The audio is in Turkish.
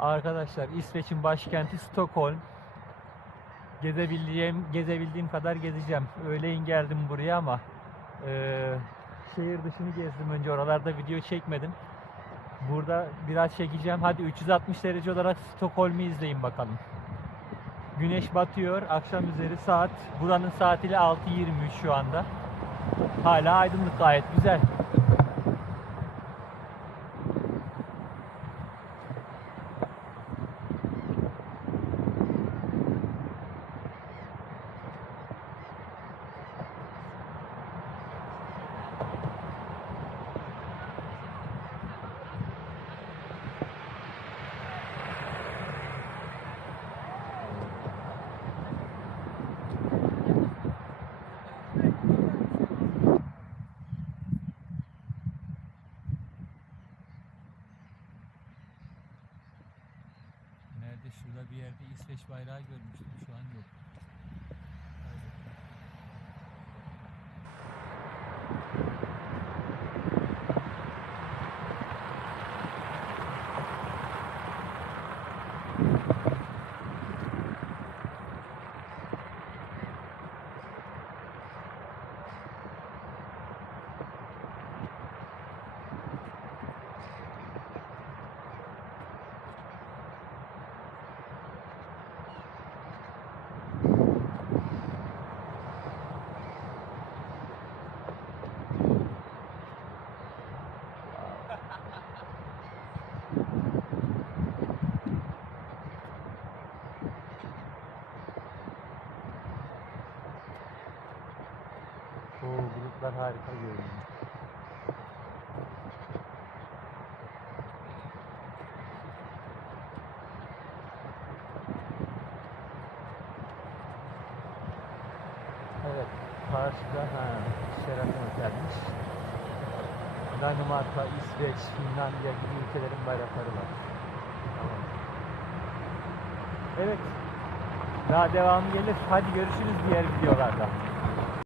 Arkadaşlar İsveç'in başkenti Stockholm. Gezebildiğim, gezebildiğim kadar gezeceğim. Öğleyin geldim buraya ama eee, şehir dışını gezdim önce oralarda video çekmedim. Burada biraz çekeceğim. Hadi 360 derece olarak Stockholm'u izleyin bakalım. Güneş batıyor. Akşam üzeri saat. Buranın saatiyle 6.23 şu anda. Hala aydınlık gayet güzel. Şurada bir yerde İsveç bayrağı görmüştüm. Şu an yok. Gruplar harika görünüyor. Evet, karşıda ha, Sheraton Otel'miş. Danimarka, İsveç, Finlandiya gibi ülkelerin bayrakları var. Tamam. Evet, daha devamı gelir. Hadi görüşürüz diğer videolarda.